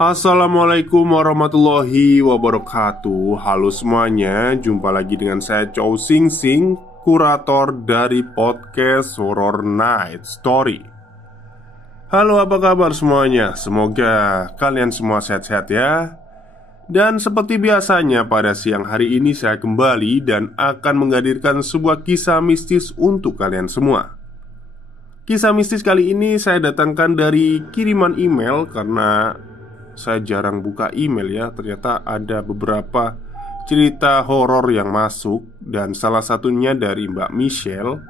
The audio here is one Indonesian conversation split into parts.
Assalamualaikum warahmatullahi wabarakatuh. Halo semuanya, jumpa lagi dengan saya Chow Sing Sing, kurator dari podcast Horror Night Story. Halo, apa kabar semuanya? Semoga kalian semua sehat-sehat ya. Dan seperti biasanya pada siang hari ini saya kembali dan akan menghadirkan sebuah kisah mistis untuk kalian semua. Kisah mistis kali ini saya datangkan dari kiriman email karena saya jarang buka email ya. Ternyata ada beberapa cerita horor yang masuk. Dan salah satunya dari Mbak Michelle,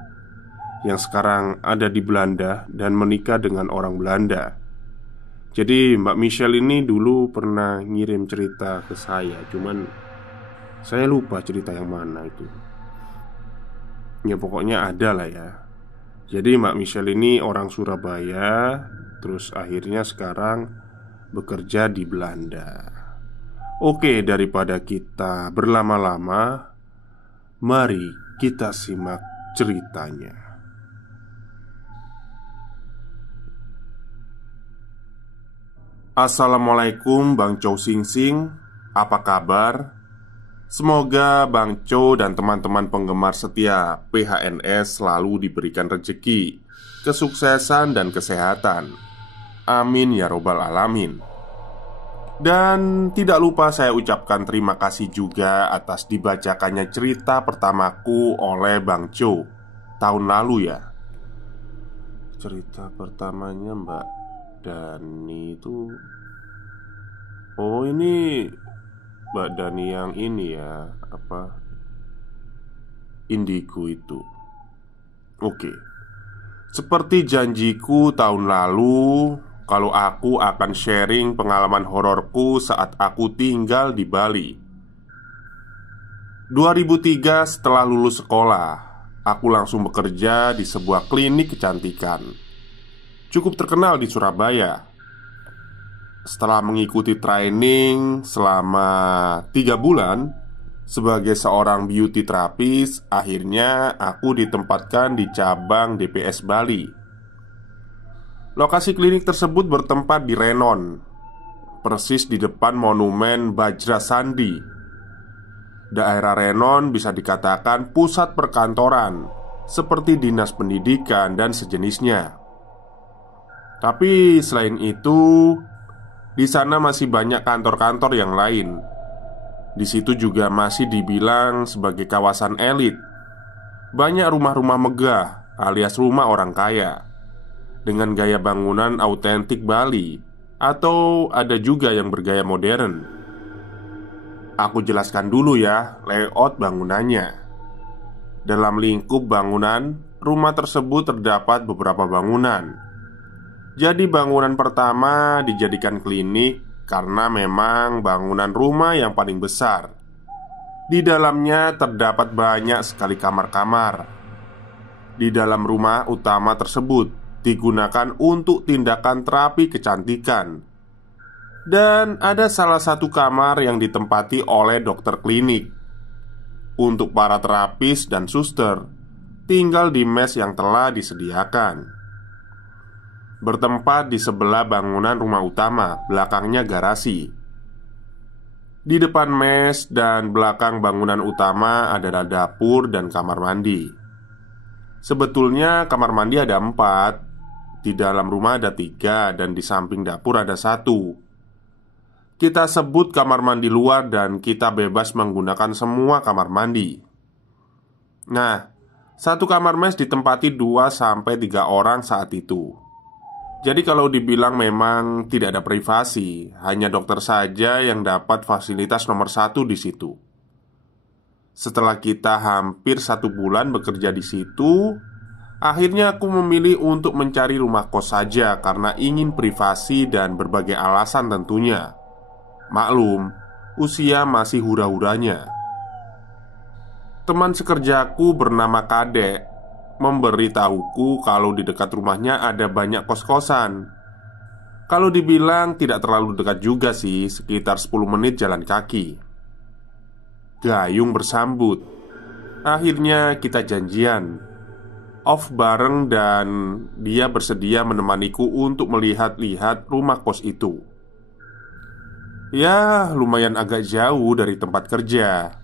yang sekarang ada di Belanda dan menikah dengan orang Belanda. Jadi Mbak Michelle ini dulu pernah ngirim cerita ke saya, cuman saya lupa cerita yang mana itu. Ya pokoknya ada lah ya. Jadi Mbak Michelle ini orang Surabaya, terus akhirnya sekarang bekerja di Belanda. Oke, daripada kita berlama-lama, mari kita simak ceritanya. Assalamualaikum Bang Chow Sing Sing. Apa kabar? Semoga Bang Chow dan teman-teman penggemar setia PHNS selalu diberikan rezeki, kesuksesan dan kesehatan. Amin ya robbal alamin. Dan tidak lupa saya ucapkan terima kasih juga atas dibacakannya cerita pertamaku oleh Bang Chow tahun lalu ya. Cerita pertamanya Mbak Dani itu, oh ini Mbak Dani yang ini ya, apa, Indigo itu. Oke. Seperti janjiku tahun lalu, kalau aku akan sharing pengalaman hororku saat aku tinggal di Bali. 2003 setelah lulus sekolah, aku langsung bekerja di sebuah klinik kecantikan cukup terkenal di Surabaya. Setelah mengikuti training selama 3 bulan sebagai seorang beauty terapis, akhirnya aku ditempatkan di cabang DPS Bali. Lokasi klinik tersebut bertempat di Renon, persis di depan monumen Bajra Sandi. Daerah Renon bisa dikatakan pusat perkantoran, seperti dinas pendidikan dan sejenisnya. Tapi selain itu, di sana masih banyak kantor-kantor yang lain. Di situ juga masih dibilang sebagai kawasan elit. Banyak rumah-rumah megah alias rumah orang kaya dengan gaya bangunan autentik Bali, atau ada juga yang bergaya modern. Aku jelaskan dulu ya layout bangunannya. Dalam lingkup bangunan, rumah tersebut terdapat beberapa bangunan. Jadi bangunan pertama dijadikan klinik karena memang bangunan rumah yang paling besar. Di dalamnya terdapat banyak sekali kamar-kamar. Di dalam rumah utama tersebut digunakan untuk tindakan terapi kecantikan. Dan ada salah satu kamar yang ditempati oleh dokter klinik. Untuk para terapis dan suster tinggal di mes yang telah disediakan. Bertempat di sebelah bangunan rumah utama, belakangnya garasi. Di depan mes dan belakang bangunan utama adalah dapur dan kamar mandi. Sebetulnya kamar mandi ada 4. Di dalam rumah ada 3 dan di samping dapur ada 1. Kita sebut kamar mandi luar dan kita bebas menggunakan semua kamar mandi. Nah, satu kamar mes ditempati 2-3 orang saat itu. Jadi kalau dibilang memang tidak ada privasi, hanya dokter saja yang dapat fasilitas nomor 1 di situ. Setelah kita hampir 1 bulan bekerja di situ, akhirnya aku memilih untuk mencari rumah kos saja karena ingin privasi dan berbagai alasan tentunya. Maklum, usia masih hura-huranya. Teman sekerjaku bernama Kadek memberitahuku kalau di dekat rumahnya ada banyak kos-kosan. Kalau dibilang tidak terlalu dekat juga sih, sekitar 10 menit jalan kaki. Gayung bersambut. Akhirnya kita janjian off bareng dan dia bersedia menemaniku untuk melihat-lihat rumah kos itu. Ya, lumayan agak jauh dari tempat kerja.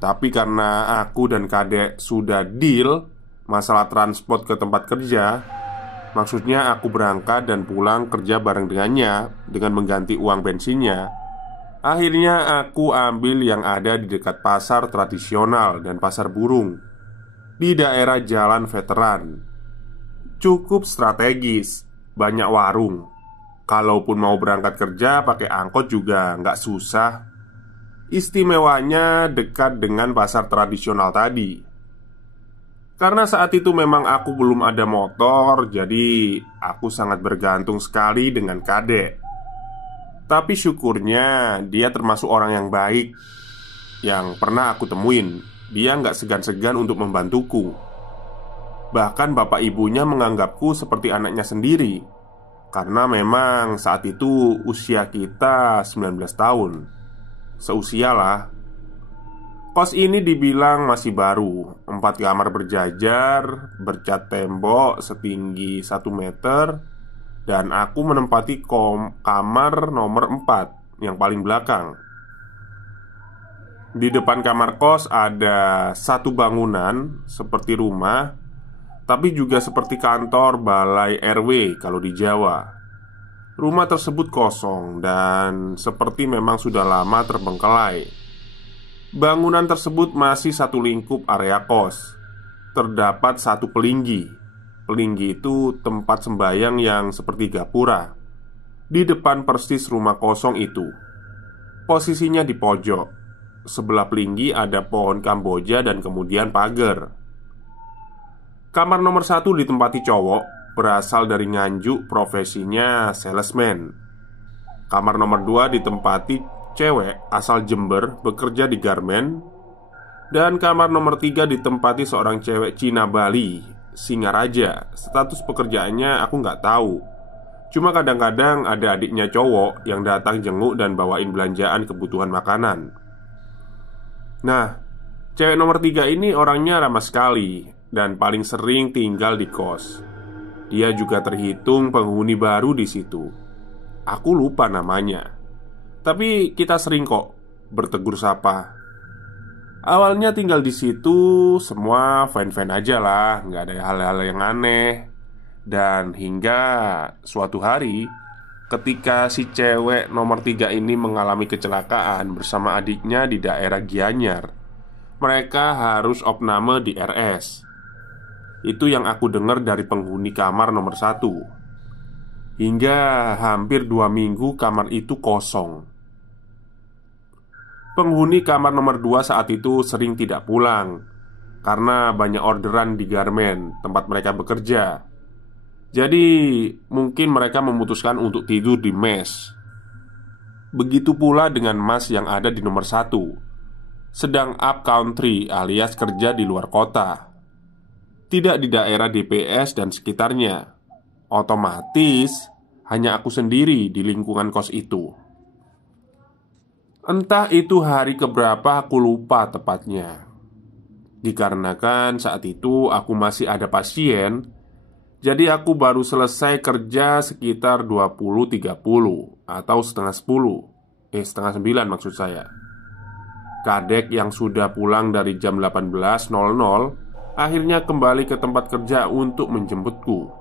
Tapi karena aku dan kadek sudah deal masalah transport ke tempat kerja, maksudnya aku berangkat dan pulang kerja bareng dengannya dengan mengganti uang bensinnya. Akhirnya aku ambil yang ada di dekat pasar tradisional dan pasar burung di daerah Jalan Veteran. Cukup strategis, banyak warung. Kalaupun mau berangkat kerja pakai angkot juga nggak susah. Istimewanya dekat dengan pasar tradisional tadi. Karena saat itu memang aku belum ada motor, jadi aku sangat bergantung sekali dengan kadek. Tapi syukurnya dia termasuk orang yang baik yang pernah aku temuin. Dia nggak segan-segan untuk membantuku. Bahkan bapak ibunya menganggapku seperti anaknya sendiri. Karena memang saat itu usia kita 19 tahun. Seusialah. Kos ini dibilang masih baru, 4 kamar berjajar, bercat tembok setinggi 1 meter. Dan aku menempati kamar nomor 4 yang paling belakang. Di depan kamar kos ada satu bangunan seperti rumah, tapi juga seperti kantor balai RW kalau di Jawa. Rumah tersebut kosong dan seperti memang sudah lama terbengkelai. Bangunan tersebut masih satu lingkup area kos. Terdapat satu pelinggi. Pelinggi itu tempat sembayang yang seperti gapura. Di depan persis rumah kosong itu. Posisinya di pojok. Sebelah pelinggi ada pohon kamboja dan kemudian pagar. Kamar nomor 1 ditempati cowok, berasal dari Nganjuk, profesinya salesman. Kamar nomor 2 ditempati cewek asal Jember, bekerja di garmen. Dan kamar nomor 3 ditempati seorang cewek Cina Bali, Singaraja. Status pekerjaannya aku nggak tahu. Cuma kadang-kadang ada adiknya cowok yang datang jenguk dan bawain belanjaan kebutuhan makanan. Nah, cewek nomor 3 ini orangnya ramah sekali dan paling sering tinggal di kos. Dia juga terhitung penghuni baru di situ. Aku lupa namanya. Tapi kita sering kok bertegur sapa. Awalnya tinggal di situ semua fine-fine aja lah, nggak ada hal-hal yang aneh. Dan hingga suatu hari, ketika si cewek nomor 3 ini mengalami kecelakaan bersama adiknya di daerah Gianyar, mereka harus opname di RS. Itu yang aku dengar dari penghuni kamar nomor 1. Hingga hampir 2 minggu kamar itu kosong. Penghuni kamar nomor 2 saat itu sering tidak pulang karena banyak orderan di garmen tempat mereka bekerja. Jadi mungkin mereka memutuskan untuk tidur di mes. Begitu pula dengan mas yang ada di nomor 1, sedang up country alias kerja di luar kota, tidak di daerah DPS dan sekitarnya. Otomatis hanya aku sendiri di lingkungan kos itu. Entah itu hari keberapa aku lupa tepatnya. Dikarenakan saat itu aku masih ada pasien, jadi aku baru selesai kerja sekitar 20.30 atau setengah 10. Setengah 9 maksud saya. Kadek yang sudah pulang dari jam 18.00 akhirnya kembali ke tempat kerja untuk menjemputku.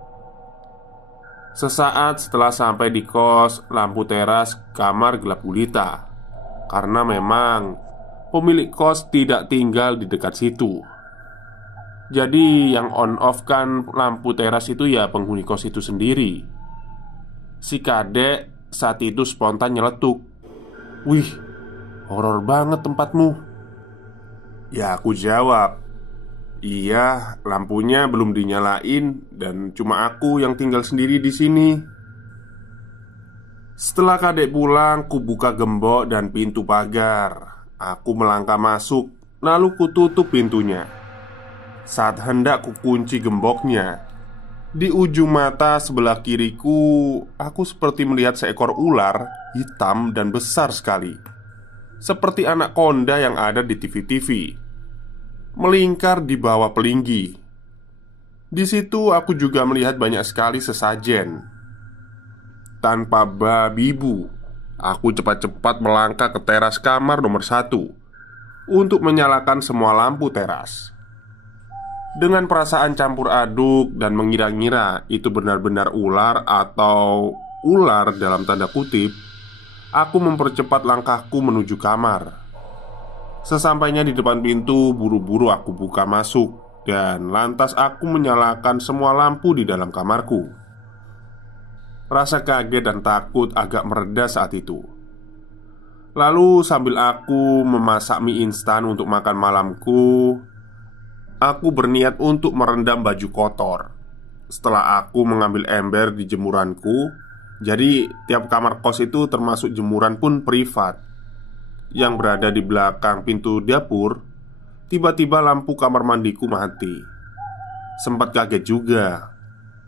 Sesaat setelah sampai di kos, lampu teras kamar gelap gulita. Karena memang pemilik kos tidak tinggal di dekat situ. Jadi yang on off kan lampu teras itu ya penghuni kos itu sendiri. Si kadek saat itu spontan nyeletuk, "Wih, horor banget tempatmu." Ya aku jawab, "Iya, lampunya belum dinyalain dan cuma aku yang tinggal sendiri di sini." Setelah kadek pulang, ku buka gembok dan pintu pagar. Aku melangkah masuk, lalu ku tutup pintunya. Saat hendak ku kunci gemboknya, di ujung mata sebelah kiriku, aku seperti melihat seekor ular hitam dan besar sekali, seperti anak konda yang ada di TV-TV, melingkar di bawah pelinggi. Di situ aku juga melihat banyak sekali sesajen tanpa babibu Aku cepat-cepat melangkah ke teras kamar nomor 1 untuk menyalakan semua lampu teras. Dengan perasaan campur aduk dan mengira-ngira itu benar-benar ular atau ular dalam tanda kutip, aku mempercepat langkahku menuju kamar. Sesampainya di depan pintu, buru-buru aku buka masuk dan lantas aku menyalakan semua lampu di dalam kamarku. Rasa kaget dan takut agak mereda saat itu. Lalu sambil aku memasak mie instan untuk makan malamku, aku berniat untuk merendam baju kotor. Setelah aku mengambil ember di jemuranku, jadi tiap kamar kos itu termasuk jemuran pun privat yang berada di belakang pintu dapur. Tiba-tiba lampu kamar mandiku mati. Sempat kaget juga,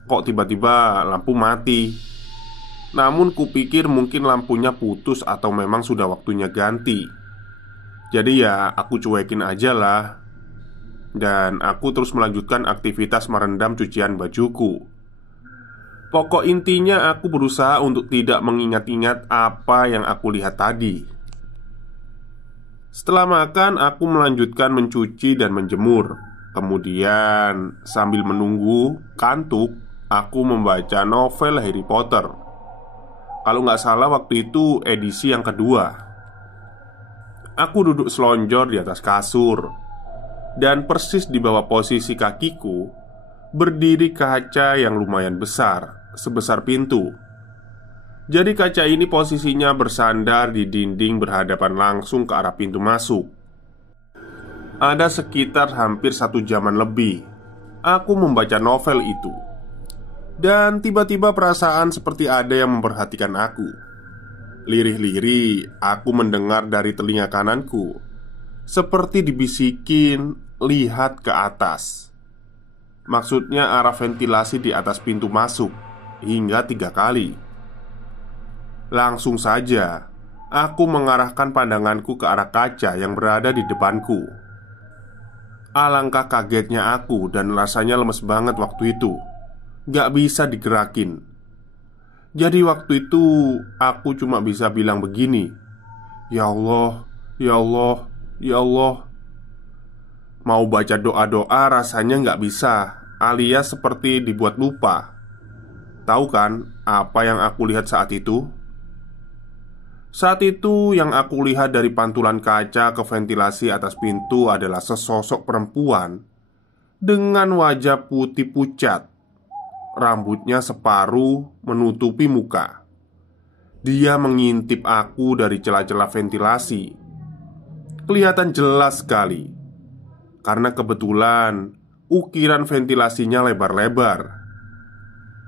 kok tiba-tiba lampu mati. Namun kupikir mungkin lampunya putus atau memang sudah waktunya ganti. Jadi ya aku cuekin aja lah. Dan aku terus melanjutkan aktivitas merendam cucian bajuku. Pokok intinya aku berusaha untuk tidak mengingat-ingat apa yang aku lihat tadi. Setelah makan, aku melanjutkan mencuci dan menjemur. Kemudian, sambil menunggu kantuk, aku membaca novel Harry Potter. Kalau nggak salah waktu itu edisi yang kedua. Aku duduk selonjor di atas kasur. Dan persis di bawah posisi kakiku berdiri kaca yang lumayan besar, sebesar pintu. Jadi kaca ini posisinya bersandar di dinding berhadapan langsung ke arah pintu masuk. Ada sekitar hampir 1 jaman lebih aku membaca novel itu. Dan tiba-tiba perasaan seperti ada yang memperhatikan aku. Lirih-lirih aku mendengar dari telinga kananku seperti dibisikin, "Lihat ke atas." Maksudnya arah ventilasi di atas pintu masuk, hingga 3 kali. Langsung saja aku mengarahkan pandanganku ke arah kaca yang berada di depanku. Alangkah kagetnya aku dan rasanya lemes banget waktu itu. Gak bisa digerakin. Jadi waktu itu aku cuma bisa bilang begini, "Ya Allah, ya Allah, ya Allah." Mau baca doa-doa rasanya gak bisa, alias seperti dibuat lupa. Tahu kan apa yang aku lihat saat itu? Saat itu yang aku lihat dari pantulan kaca ke ventilasi atas pintu adalah sesosok perempuan dengan wajah putih pucat. Rambutnya separuh menutupi muka. Dia mengintip aku dari celah-celah ventilasi. Kelihatan jelas sekali karena kebetulan ukiran ventilasinya lebar-lebar.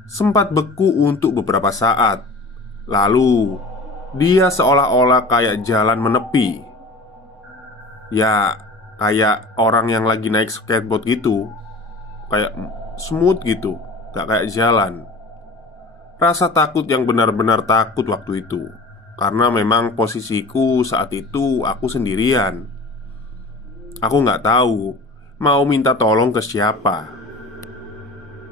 Sempat beku untuk beberapa saat. Lalu dia seolah-olah kayak jalan menepi. Ya, kayak orang yang lagi naik skateboard gitu. Kayak smooth gitu, gak kayak jalan. Rasa takut yang benar-benar takut waktu itu. Karena memang posisiku saat itu aku sendirian. Aku gak tahu mau minta tolong ke siapa.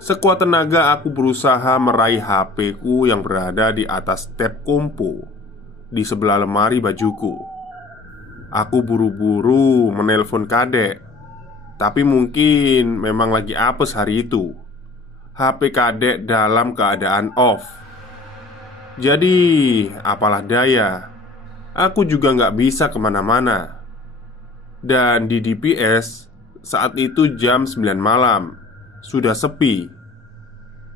Sekuat tenaga aku berusaha meraih HP-ku yang berada di atas tab kompo di sebelah lemari bajuku. Aku buru-buru menelpon kadek. Tapi mungkin memang lagi apes hari itu. HP kadek dalam keadaan off. Jadi apalah daya, aku juga gak bisa kemana-mana. Dan di DPS saat itu jam 9 malam, sudah sepi.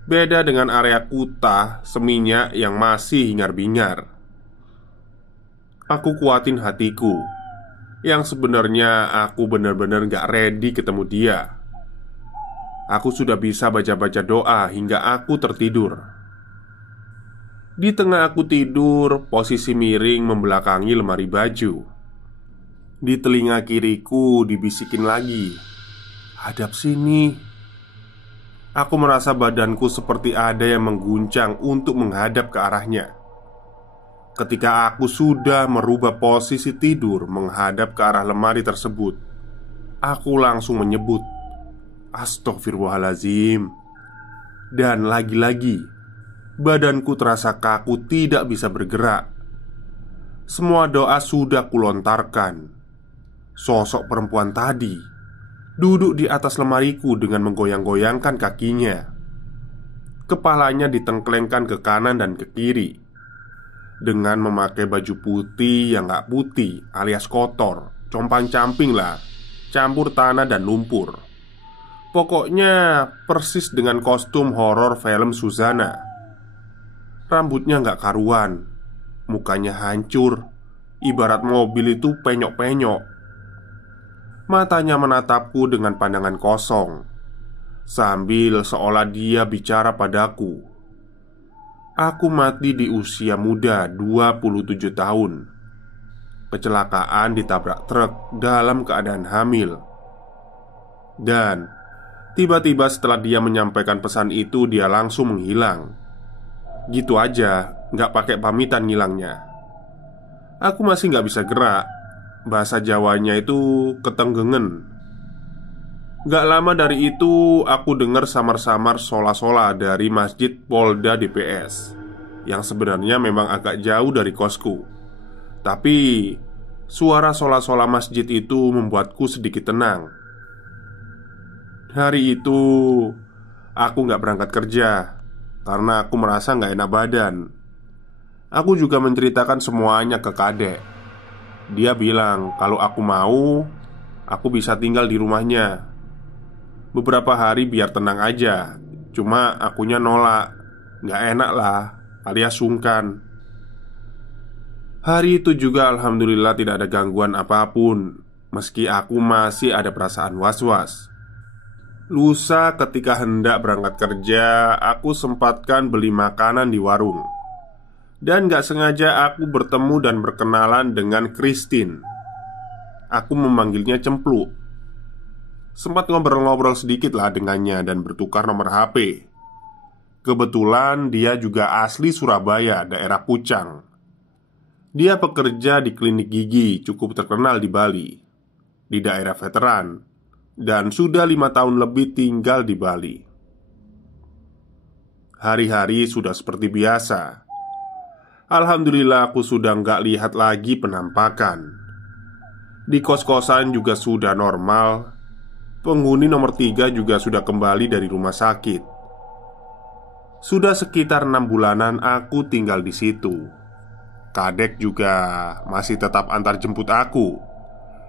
Beda dengan area Kuta, Seminyak yang masih hingar-bingar. Aku kuatin hatiku yang sebenarnya aku benar-benar gak ready ketemu dia. Aku sudah bisa baca-baca doa hingga aku tertidur. Di tengah aku tidur, posisi miring membelakangi lemari baju. Di telinga kiriku dibisikin lagi, "Hadap sini." Aku merasa badanku seperti ada yang mengguncang untuk menghadap ke arahnya. Ketika aku sudah merubah posisi tidur menghadap ke arah lemari tersebut, aku langsung menyebut, "Astaghfirullahaladzim." Dan lagi-lagi badanku terasa kaku tidak bisa bergerak. Semua doa sudah kulontarkan. Sosok perempuan tadi duduk di atas lemariku dengan menggoyang-goyangkan kakinya. Kepalanya ditengklengkan ke kanan dan ke kiri dengan memakai baju putih yang gak putih alias kotor, compang-camping lah, campur tanah dan lumpur. Pokoknya persis dengan kostum horor film Suzana. Rambutnya gak karuan, mukanya hancur, ibarat mobil itu penyok-penyok. Matanya menatapku dengan pandangan kosong, sambil seolah dia bicara padaku. Aku mati di usia muda 27 tahun. Kecelakaan ditabrak truk dalam keadaan hamil. Dan tiba-tiba setelah dia menyampaikan pesan itu, dia langsung menghilang. Gitu aja, gak pakai pamitan ngilangnya. Aku masih gak bisa gerak. Bahasa Jawanya itu ketenggengen. Gak lama dari itu, aku dengar samar-samar sola-sola dari Masjid Polda DPS, yang sebenarnya memang agak jauh dari kosku. Tapi suara sola-sola masjid itu membuatku sedikit tenang. Hari itu aku gak berangkat kerja karena aku merasa gak enak badan. Aku juga menceritakan semuanya ke kadek. Dia bilang kalau aku mau, aku bisa tinggal di rumahnya beberapa hari biar tenang aja. Cuma akunya nolak. Gak enak lah, alias sungkan. Hari itu juga alhamdulillah tidak ada gangguan apapun, meski aku masih ada perasaan was-was. Lusa ketika hendak berangkat kerja, aku sempatkan beli makanan di warung. Dan gak sengaja aku bertemu dan berkenalan dengan Christine. Aku memanggilnya Cempluk. Sempat ngobrol-ngobrol sedikit lah dengannya dan bertukar nomor HP. Kebetulan dia juga asli Surabaya, daerah Pucang. Dia bekerja di klinik gigi cukup terkenal di Bali, di daerah veteran, dan sudah 5 tahun lebih tinggal di Bali. Hari-hari sudah seperti biasa. Alhamdulillah aku sudah nggak lihat lagi penampakan. Di kos-kosan juga sudah normal. Penghuni nomor 3 juga sudah kembali dari rumah sakit. Sudah sekitar 6 bulanan aku tinggal di situ. Kadek juga masih tetap antar jemput aku.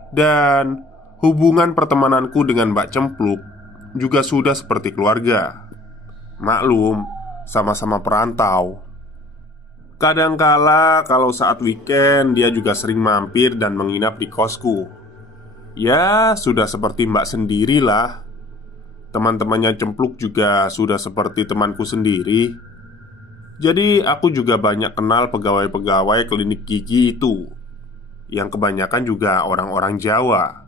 Dan hubungan pertemananku dengan Mbak Cempluk juga sudah seperti keluarga. Maklum, sama-sama perantau. Kadangkala kalau saat weekend dia juga sering mampir dan menginap di kosku. Ya, sudah seperti mbak sendirilah. Teman-temannya Cempluk juga sudah seperti temanku sendiri. Jadi aku juga banyak kenal pegawai-pegawai klinik gigi itu, yang kebanyakan juga orang-orang Jawa.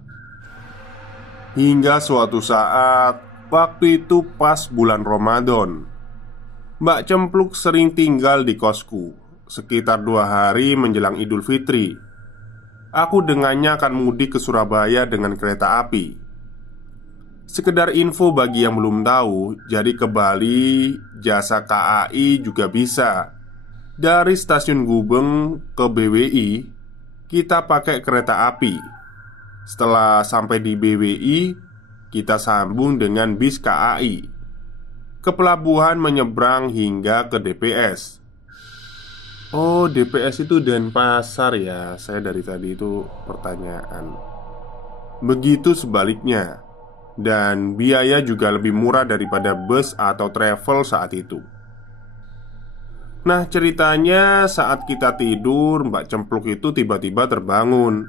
Hingga suatu saat, waktu itu pas bulan Ramadan, Mbak Cempluk sering tinggal di kosku sekitar 2 hari menjelang Idul Fitri. Aku dengannya akan mudik ke Surabaya dengan kereta api. Sekedar info bagi yang belum tahu, jadi ke Bali jasa KAI juga bisa. Dari stasiun Gubeng ke BWI, kita pakai kereta api. Setelah sampai di BWI, kita sambung dengan bis KAI ke pelabuhan menyeberang hingga ke DPS. Oh, DPS itu Denpasar ya. Saya dari tadi itu pertanyaan. Begitu sebaliknya. Dan biaya juga lebih murah daripada bus atau travel saat itu. Nah, ceritanya saat kita tidur, Mbak Cempluk itu tiba-tiba terbangun.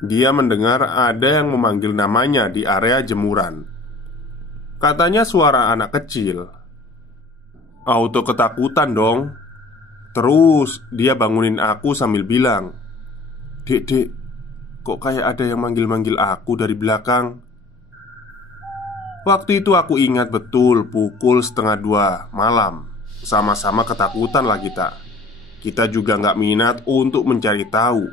Dia mendengar ada yang memanggil namanya di area jemuran. Katanya suara anak kecil. Auto ketakutan dong. Terus dia bangunin aku sambil bilang, "Dek, dek, kok kayak ada yang manggil-manggil aku dari belakang?" Waktu itu aku ingat betul pukul 1:30 malam. Sama-sama ketakutan lah kita. Kita juga gak minat untuk mencari tahu.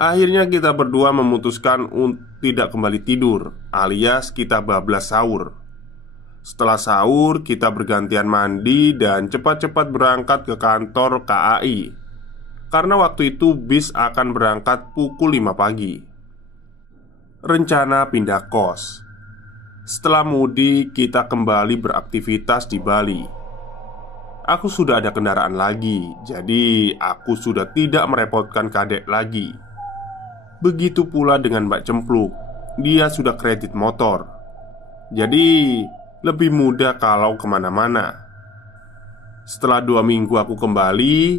Akhirnya kita berdua memutuskan untuk tidak kembali tidur, alias kita bablas sahur. Setelah sahur, kita bergantian mandi dan cepat-cepat berangkat ke kantor KAI. karena waktu itu bis akan berangkat pukul 5 pagi. Rencana pindah kos. Setelah mudik, kita kembali beraktivitas di Bali. Aku sudah ada kendaraan lagi, jadi aku sudah tidak merepotkan kadek lagi. Begitu pula dengan Mbak Cempluk. Dia sudah kredit motor, jadi lebih mudah kalau kemana-mana. Setelah 2 minggu aku kembali,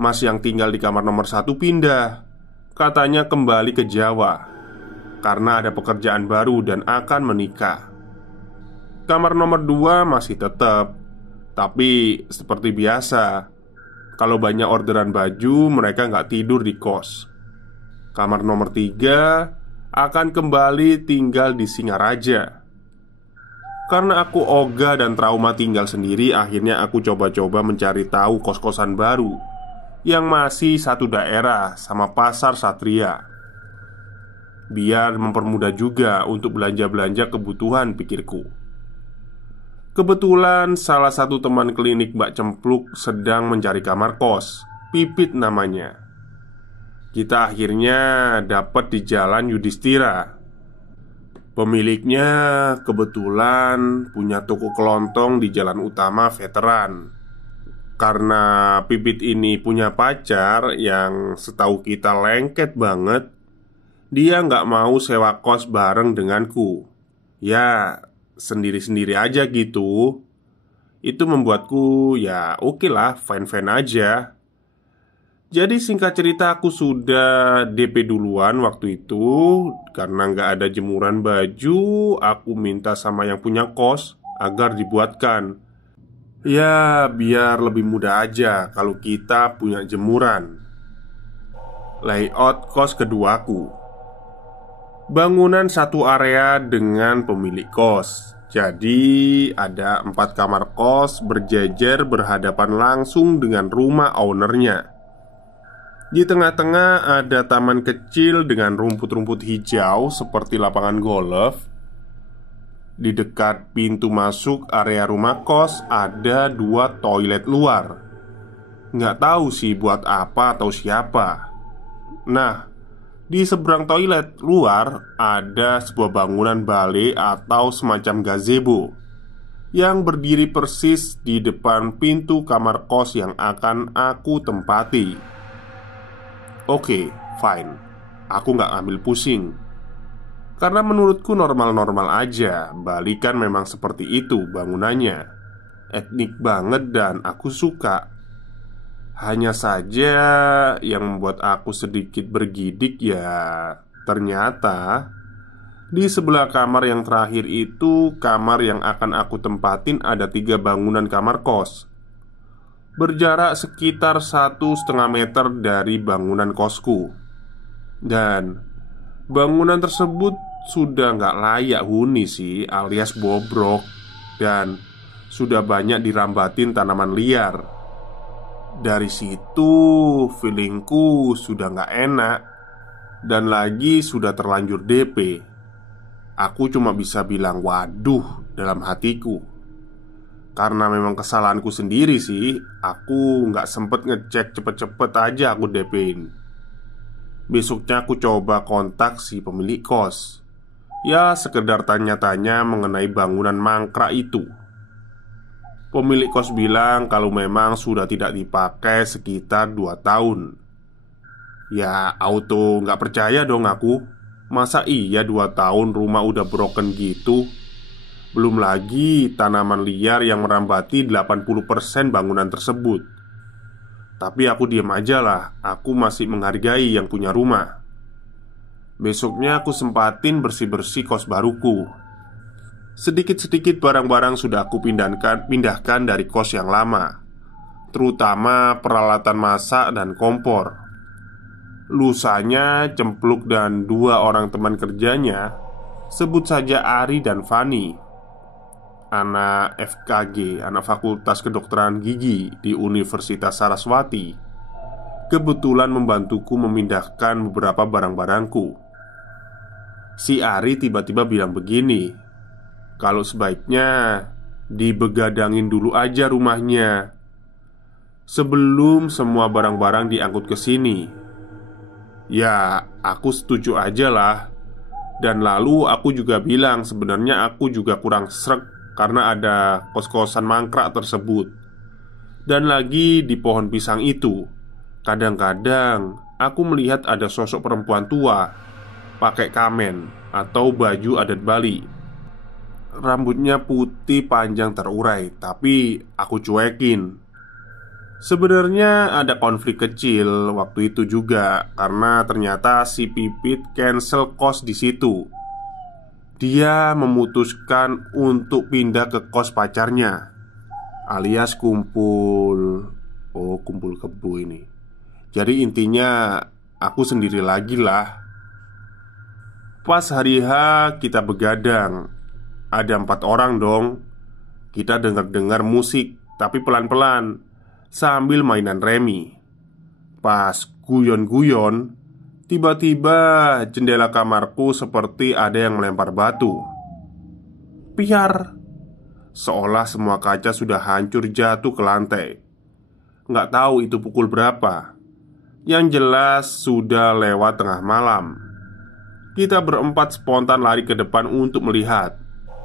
Mas yang tinggal di kamar nomor 1 pindah. Katanya kembali ke Jawa karena ada pekerjaan baru dan akan menikah. Kamar nomor 2 masih tetap, tapi seperti biasa, kalau banyak orderan baju, mereka nggak tidur di kos. Kamar nomor 3 akan kembali tinggal di Singaraja. Karena aku ogah dan trauma tinggal sendiri, akhirnya aku coba-coba mencari tahu kos-kosan baru yang masih satu daerah sama Pasar Satria, biar mempermudah juga untuk belanja-belanja kebutuhan, pikirku. Kebetulan salah satu teman klinik Mbak Cempluk sedang mencari kamar kos. Pipit namanya. Kita akhirnya dapat di Jalan Yudhistira. Pemiliknya kebetulan punya toko kelontong di jalan utama veteran. Karena Pipit ini punya pacar yang setahu kita lengket banget, dia nggak mau sewa kos bareng denganku. Ya, sendiri-sendiri aja gitu. Itu membuatku ya oke lah, fine-fine aja. Jadi singkat cerita, aku sudah DP duluan waktu itu. Karena nggak ada jemuran baju, aku minta sama yang punya kos agar dibuatkan. Ya, biar lebih mudah aja kalau kita punya jemuran. Layout kos keduaku. Bangunan satu area dengan pemilik kos. Jadi ada 4 kamar kos berjejer berhadapan langsung dengan rumah ownernya. Di tengah-tengah ada taman kecil dengan rumput-rumput hijau seperti lapangan golf. Di dekat pintu masuk area rumah kos ada 2 toilet luar. Nggak tahu sih buat apa atau siapa. Nah, di seberang toilet luar ada sebuah bangunan balai atau semacam gazebo yang berdiri persis di depan pintu kamar kos yang akan aku tempati. Oke, fine. Aku nggak ambil pusing. Karena menurutku normal-normal aja. Bali kan memang seperti itu bangunannya. Etnik banget dan aku suka. Hanya saja yang membuat aku sedikit bergidik ya, ternyata di sebelah kamar yang terakhir itu, kamar yang akan aku tempatin, ada 3 bangunan kamar kos berjarak sekitar 1,5 meter dari bangunan kosku. Dan bangunan tersebut sudah nggak layak huni sih, alias bobrok. Dan sudah banyak dirambatin tanaman liar. Dari situ feelingku sudah nggak enak. Dan lagi sudah terlanjur DP. Aku cuma bisa bilang waduh dalam hatiku. Karena memang kesalahanku sendiri sih, aku nggak sempet ngecek cepet-cepet aja aku DP-in. Besoknya aku coba kontak si pemilik kos. Ya sekedar tanya-tanya mengenai bangunan mangkrak itu. Pemilik kos bilang kalau memang sudah tidak dipakai sekitar 2 tahun. Ya auto nggak percaya dong aku. Masa iya 2 tahun rumah udah broken gitu? Belum lagi tanaman liar yang merambati 80% bangunan tersebut. Tapi aku diam aja lah. Aku masih menghargai yang punya rumah. Besoknya aku sempatin bersih-bersih kos baruku. Sedikit-sedikit barang-barang sudah aku pindahkan dari kos yang lama. Terutama peralatan masak dan kompor. Lusanya Cempluk dan 2 orang teman kerjanya, sebut saja Ari dan Fani, anak FKG, anak Fakultas Kedokteran Gigi di Universitas Saraswati, kebetulan membantuku memindahkan beberapa barang-barangku. Si Ari tiba-tiba bilang begini, kalau sebaiknya dibegadangin dulu aja rumahnya. sebelum semua barang-barang diangkut ke sini. Ya, aku setuju aja lah. Dan lalu aku juga bilang sebenarnya aku juga kurang srek karena ada kos-kosan mangkrak tersebut. Dan lagi di pohon pisang itu, kadang-kadang aku melihat ada sosok perempuan tua pakai kamen atau baju adat Bali. Rambutnya putih panjang terurai, tapi aku cuekin. Sebenarnya ada konflik kecil waktu itu juga karena ternyata si Pipit cancel kos di situ. Dia memutuskan untuk pindah ke kos pacarnya, alias kumpul. Oh, kumpul kebo ini. Jadi intinya aku sendiri lagi lah. Pas hari H kita begadang. Ada 4 orang dong. Kita dengar-dengar musik, tapi pelan-pelan sambil mainan remi. Pas guyon-guyon, tiba-tiba jendela kamarku seperti ada yang melempar batu. Piar. Seolah semua kaca sudah hancur jatuh ke lantai. Nggak tahu itu pukul berapa. Yang jelas sudah lewat tengah malam. Kita berempat spontan lari ke depan untuk melihat.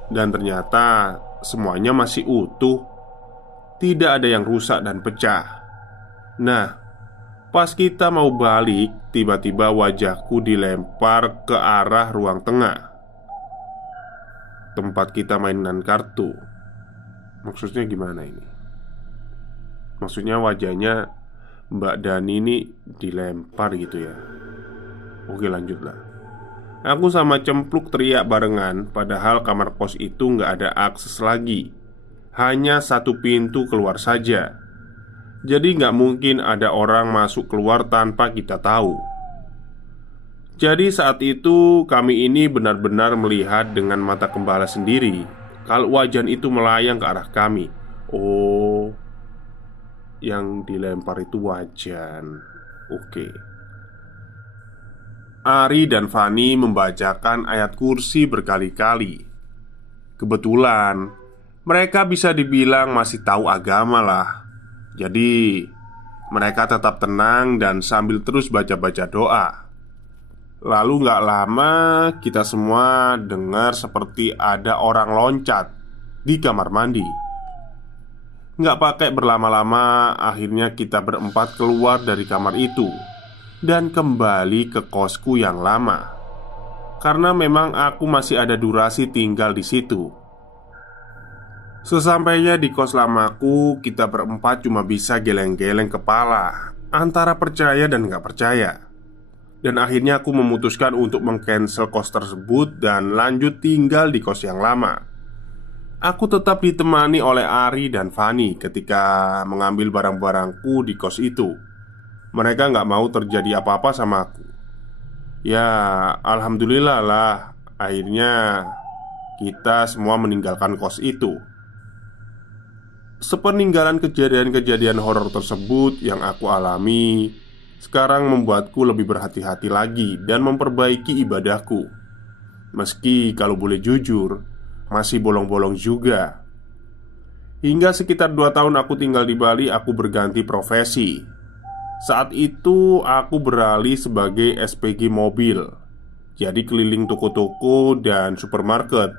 Dan ternyata semuanya masih utuh. Tidak ada yang rusak dan pecah. Nah, pas kita mau balik, tiba-tiba wajahku dilempar ke arah ruang tengah, tempat kita mainan kartu. Maksudnya gimana ini? Maksudnya wajahnya Mbak Dani ini dilempar gitu ya. Oke, lanjutlah. Aku sama Cempluk teriak barengan. Padahal kamar kos itu nggak ada akses lagi. Hanya satu pintu keluar saja. Jadi nggak mungkin ada orang masuk keluar tanpa kita tahu. Jadi saat itu kami ini benar-benar melihat dengan mata kepala sendiri kalau wajan itu melayang ke arah kami. Oh, yang dilempar itu wajan. Oke. Ari dan Fani membacakan ayat kursi berkali-kali. Kebetulan mereka bisa dibilang masih tahu agama lah. Jadi mereka tetap tenang dan sambil terus baca-baca doa. Lalu gak lama kita semua dengar seperti ada orang loncat di kamar mandi. Gak pakai berlama-lama, akhirnya kita berempat keluar dari kamar itu dan kembali ke kosku yang lama. Karena memang aku masih ada durasi tinggal di situ. Sesampainya di kos lamaku, kita berempat cuma bisa geleng-geleng kepala antara percaya dan gak percaya. Dan akhirnya aku memutuskan untuk meng-cancel kos tersebut dan lanjut tinggal di kos yang lama. Aku tetap ditemani oleh Ari dan Fani ketika mengambil barang-barangku di kos itu. Mereka gak mau terjadi apa-apa sama aku. Ya, alhamdulillah lah. Akhirnya kita semua meninggalkan kos itu. Sepeninggalan kejadian-kejadian horor tersebut yang aku alami, sekarang membuatku lebih berhati-hati lagi dan memperbaiki ibadahku. Meski kalau boleh jujur, masih bolong-bolong juga. Hingga sekitar 2 tahun aku tinggal di Bali, aku berganti profesi. Saat itu aku beralih sebagai SPG mobil. Jadi keliling toko-toko dan supermarket.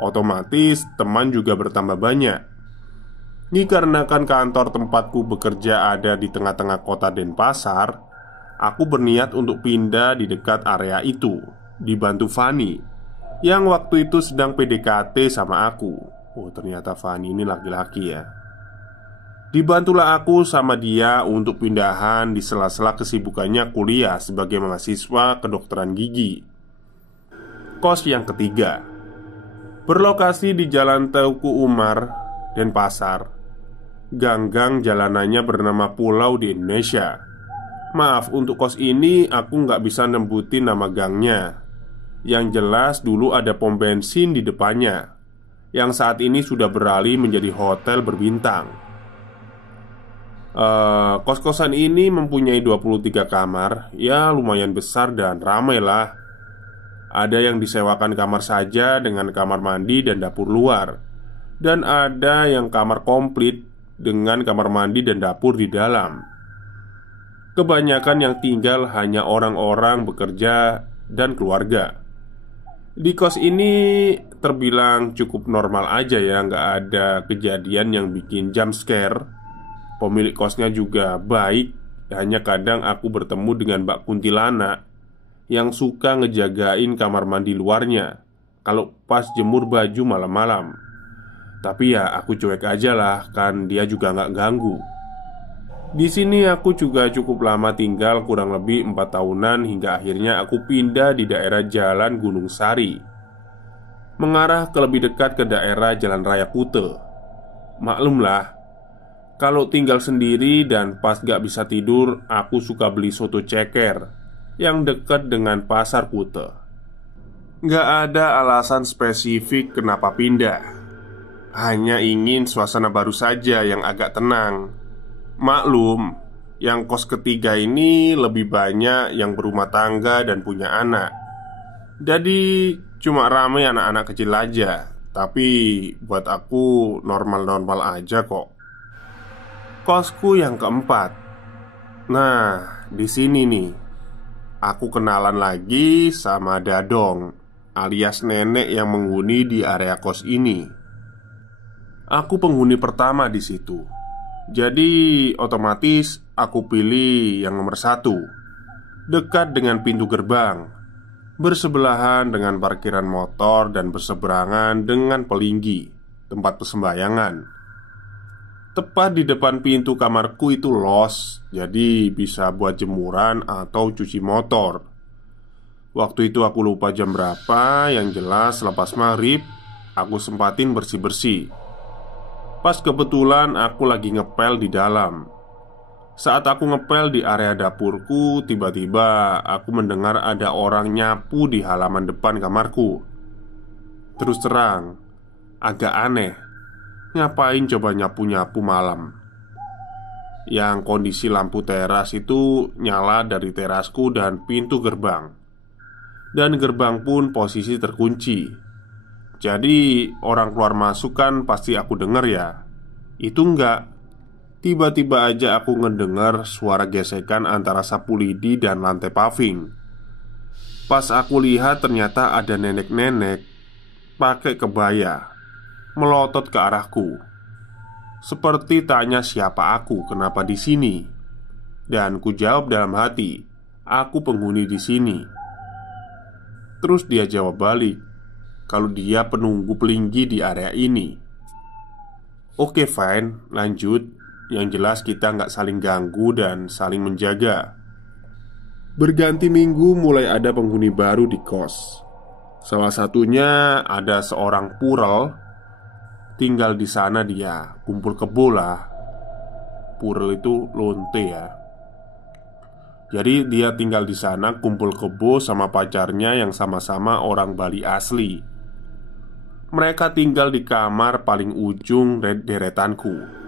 Otomatis teman juga bertambah banyak. Dikarenakan kantor tempatku bekerja ada di tengah-tengah kota Denpasar, aku berniat untuk pindah di dekat area itu, dibantu Fani yang waktu itu sedang PDKT sama aku. Oh, ternyata Fani ini laki-laki ya. Dibantulah aku sama dia untuk pindahan di sela-sela kesibukannya kuliah sebagai mahasiswa kedokteran gigi. Kos yang ketiga berlokasi di Jalan Teuku Umar, Denpasar. Ganggang jalanannya bernama Pulau di Indonesia. Maaf, untuk kos ini aku nggak bisa nembutin nama gangnya. Yang jelas dulu ada pom bensin di depannya, yang saat ini sudah beralih menjadi hotel berbintang. Kos-kosan ini mempunyai 23 kamar. Ya lumayan besar dan ramai lah. Ada yang disewakan kamar saja dengan kamar mandi dan dapur luar. Dan ada yang kamar komplit dengan kamar mandi dan dapur di dalam. Kebanyakan yang tinggal hanya orang-orang bekerja dan keluarga. Di kos ini terbilang cukup normal aja ya, nggak ada kejadian yang bikin jump scare. Pemilik kosnya juga baik, hanya kadang aku bertemu dengan Mbak Kuntilanak yang suka ngejagain kamar mandi luarnya kalau pas jemur baju malam-malam. Tapi ya aku cuek aja lah, kan dia juga nggak ganggu. Di sini aku juga cukup lama tinggal, kurang lebih 4 tahunan, hingga akhirnya aku pindah di daerah Jalan Gunung Sari, mengarah ke lebih dekat ke daerah Jalan Raya Kute. Maklumlah, kalau tinggal sendiri dan pas gak bisa tidur, aku suka beli soto ceker yang dekat dengan pasar Kute. Gak ada alasan spesifik kenapa pindah, hanya ingin suasana baru saja yang agak tenang. Maklum, yang kos ketiga ini lebih banyak yang berumah tangga dan punya anak. Jadi cuma ramai anak-anak kecil aja. Tapi buat aku normal-normal aja kok. Kosku yang keempat. Nah, di sini nih aku kenalan lagi sama Dadong, alias nenek yang menghuni di area kos ini. Aku penghuni pertama di situ. Jadi otomatis aku pilih yang nomor 1, dekat dengan pintu gerbang, bersebelahan dengan parkiran motor dan berseberangan dengan pelinggi, tempat persembahyangan. Tepat di depan pintu kamarku itu los, jadi bisa buat jemuran atau cuci motor. Waktu itu aku lupa jam berapa, yang jelas lepas maghrib aku sempatin bersih-bersih. Pas kebetulan aku lagi ngepel di dalam. Saat aku ngepel di area dapurku, tiba-tiba aku mendengar ada orang nyapu di halaman depan kamarku. Terus terang, agak aneh. Ngapain coba nyapu-nyapu malam? Yang kondisi lampu teras itu nyala dari terasku dan pintu gerbang. Dan gerbang pun posisi terkunci. Jadi orang keluar masuk kan pasti aku denger ya. Itu enggak. Tiba-tiba aja aku ngedengar suara gesekan antara sapu lidi dan lantai paving. Pas aku lihat ternyata ada nenek-nenek pakai kebaya melotot ke arahku. Seperti tanya siapa aku, kenapa di sini. Dan ku jawab dalam hati, aku penghuni di sini. Terus dia jawab balik kalau dia penunggu pelinggi di area ini. Oke fine, lanjut. Yang jelas kita nggak saling ganggu dan saling menjaga. Berganti minggu mulai ada penghuni baru di kos. Salah satunya ada seorang Purel. Tinggal di sana dia, kumpul kebo lah. Purel itu lonte ya. Jadi dia tinggal di sana kumpul kebo sama pacarnya yang sama-sama orang Bali asli. Mereka tinggal di kamar paling ujung deretanku.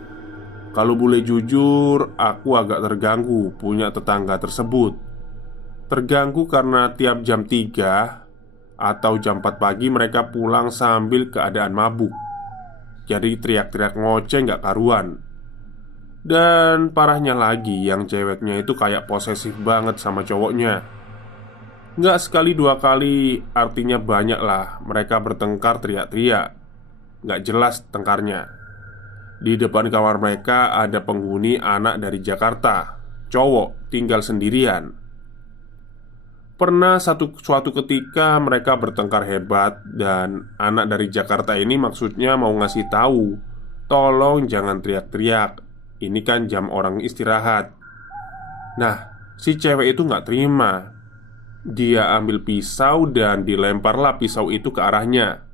Kalau boleh jujur, aku agak terganggu punya tetangga tersebut. Terganggu karena tiap jam 3 atau jam 4 pagi mereka pulang sambil keadaan mabuk. Jadi teriak-teriak ngoceh gak karuan. Dan parahnya lagi, yang ceweknya itu kayak posesif banget sama cowoknya. Nggak sekali dua kali, artinya banyak lah. Mereka bertengkar teriak-teriak. Nggak jelas tengkarnya. Di depan kamar mereka ada penghuni anak dari Jakarta. Cowok, tinggal sendirian. Pernah suatu ketika mereka bertengkar hebat. Dan anak dari Jakarta ini maksudnya mau ngasih tahu, tolong jangan teriak-teriak, ini kan jam orang istirahat. Nah, si cewek itu gak terima. Dia ambil pisau dan dilemparlah pisau itu ke arahnya.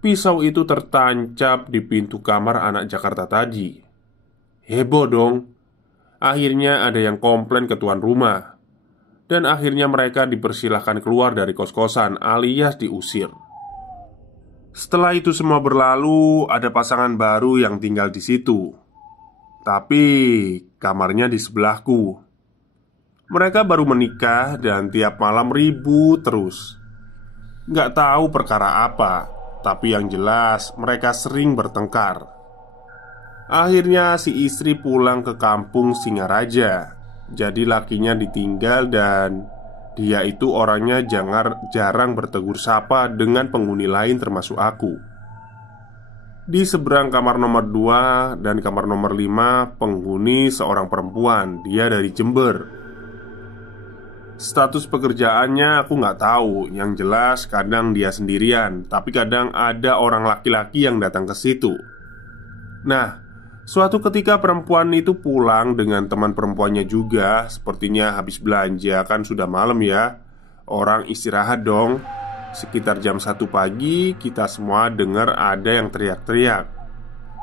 Pisau itu tertancap di pintu kamar anak Jakarta tadi. Heboh dong. Akhirnya ada yang komplain ke tuan rumah. Dan akhirnya mereka dipersilahkan keluar dari kos-kosan alias diusir. Setelah itu semua berlalu, ada pasangan baru yang tinggal di situ. Tapi kamarnya di sebelahku. Mereka baru menikah dan tiap malam ribut terus. Gak tahu perkara apa, tapi yang jelas mereka sering bertengkar. Akhirnya si istri pulang ke kampung Singaraja. Jadi lakinya ditinggal dan dia itu orangnya jarang bertegur sapa dengan penghuni lain termasuk aku. Di seberang kamar nomor 2 dan kamar nomor 5 penghuni seorang perempuan. Dia dari Jember. Status pekerjaannya aku nggak tahu. Yang jelas kadang dia sendirian, tapi kadang ada orang laki-laki yang datang ke situ. Nah, suatu ketika perempuan itu pulang dengan teman perempuannya juga. Sepertinya habis belanja, kan sudah malam ya. Orang istirahat dong. Sekitar jam 1 pagi kita semua dengar ada yang teriak-teriak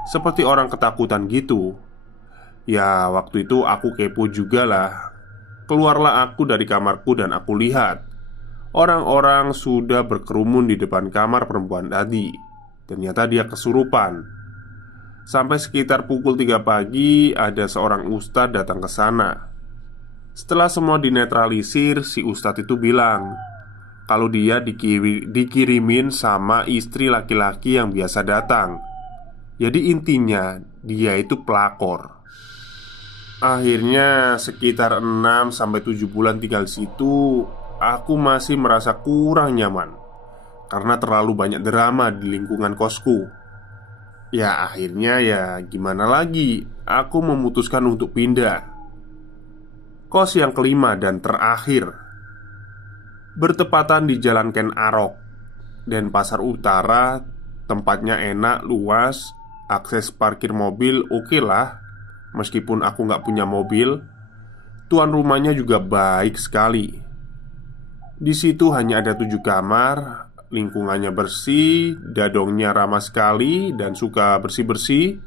seperti orang ketakutan gitu. Ya waktu itu aku kepo juga lah. Keluarlah aku dari kamarku dan aku lihat orang-orang sudah berkerumun di depan kamar perempuan tadi. Ternyata dia kesurupan. Sampai sekitar pukul 3 pagi ada seorang ustadz datang ke sana. Setelah semua dinetralisir, si ustadz itu bilang kalau dia dikirimin sama istri laki-laki yang biasa datang. Jadi intinya dia itu pelakor. Akhirnya sekitar 6-7 bulan tinggal di situ, aku masih merasa kurang nyaman karena terlalu banyak drama di lingkungan kosku. Ya akhirnya ya gimana lagi, aku memutuskan untuk pindah. Kos yang kelima dan terakhir bertepatan di Jalan Ken Arok dan Pasar Utara. Tempatnya enak, luas, akses parkir mobil oke lah. Meskipun aku nggak punya mobil, tuan rumahnya juga baik sekali. Di situ hanya ada 7 kamar, lingkungannya bersih, dadongnya ramah sekali dan suka bersih-bersih.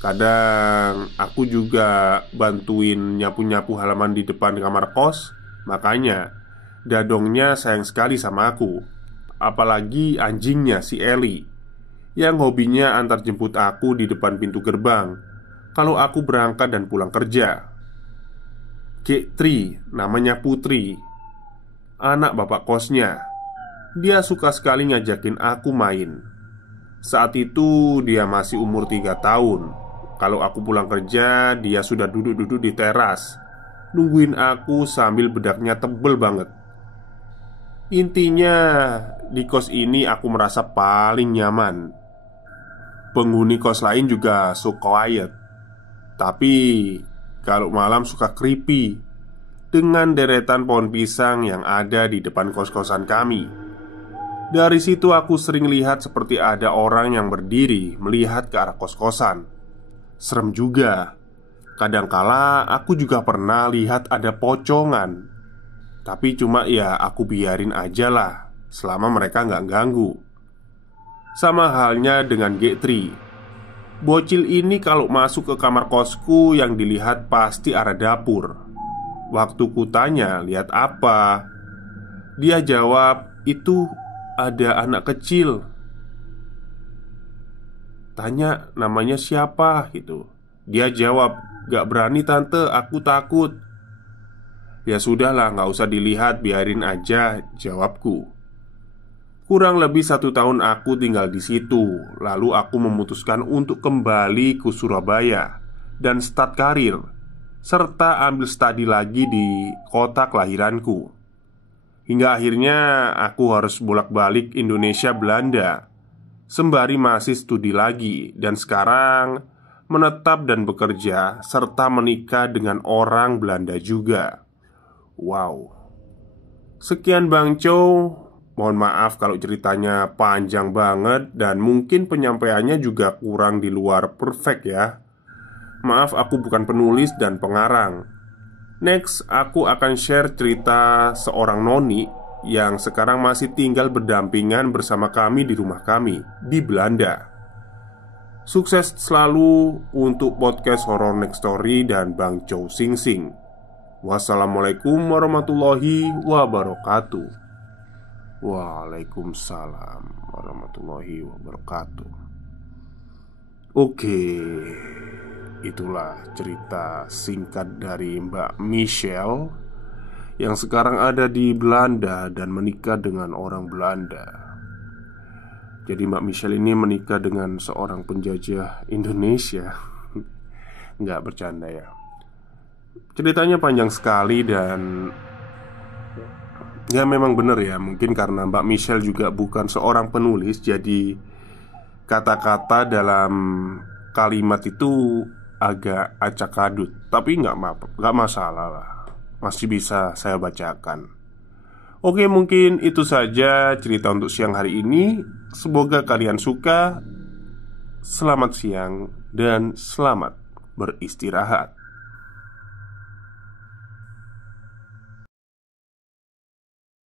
Kadang aku juga bantuin nyapu-nyapu halaman di depan kamar kos. Makanya dadongnya sayang sekali sama aku. Apalagi anjingnya si Eli, yang hobinya antar jemput aku di depan pintu gerbang kalau aku berangkat dan pulang kerja. G3, namanya Putri, anak bapak kosnya. Dia suka sekali ngajakin aku main. Saat itu dia masih umur 3 tahun. Kalau aku pulang kerja, dia sudah duduk-duduk di teras nungguin aku sambil bedaknya tebel banget. Intinya, di kos ini aku merasa paling nyaman. Penghuni kos lain juga so quiet. Tapi kalau malam suka creepy dengan deretan pohon pisang yang ada di depan kos-kosan kami. Dari situ aku sering lihat seperti ada orang yang berdiri melihat ke arah kos-kosan. Serem juga. Kadangkala aku juga pernah lihat ada pocongan. Tapi cuma ya aku biarin aja lah selama mereka nggak ganggu. Sama halnya dengan G3. Bocil ini kalau masuk ke kamar kosku yang dilihat pasti arah dapur. Waktu kutanya, lihat apa? Dia jawab, itu ada anak kecil. Tanya namanya siapa gitu. Dia jawab, gak berani tante, aku takut. Ya sudahlah, gak usah dilihat, biarin aja, jawabku. Kurang lebih 1 tahun aku tinggal di situ. Lalu aku memutuskan untuk kembali ke Surabaya dan start karir, serta ambil studi lagi di kota kelahiranku. Hingga akhirnya aku harus bolak-balik Indonesia Belanda, sembari masih studi lagi. Dan sekarang menetap dan bekerja, serta menikah dengan orang Belanda juga. Wow. Sekian Bang Chow. Mohon maaf kalau ceritanya panjang banget dan mungkin penyampaiannya juga kurang di luar perfect ya. Maaf, aku bukan penulis dan pengarang. Next, aku akan share cerita seorang noni yang sekarang masih tinggal berdampingan bersama kami di rumah kami di Belanda. Sukses selalu untuk podcast Horror Next Story dan Bang Chow Sing Sing. Wassalamualaikum warahmatullahi wabarakatuh. Waalaikumsalam warahmatullahi wabarakatuh. Oke, itulah cerita singkat dari Mbak Michelle yang sekarang ada di Belanda dan menikah dengan orang Belanda. Jadi Mbak Michelle ini menikah dengan seorang penjajah Indonesia. Nggak bercanda ya. Ceritanya panjang sekali dan ya memang benar ya. Mungkin karena Mbak Michelle juga bukan seorang penulis, jadi kata-kata dalam kalimat itu agak acak adut. Tapi nggak masalah lah, masih bisa saya bacakan. Oke, mungkin itu saja cerita untuk siang hari ini. Semoga kalian suka. Selamat siang dan selamat beristirahat.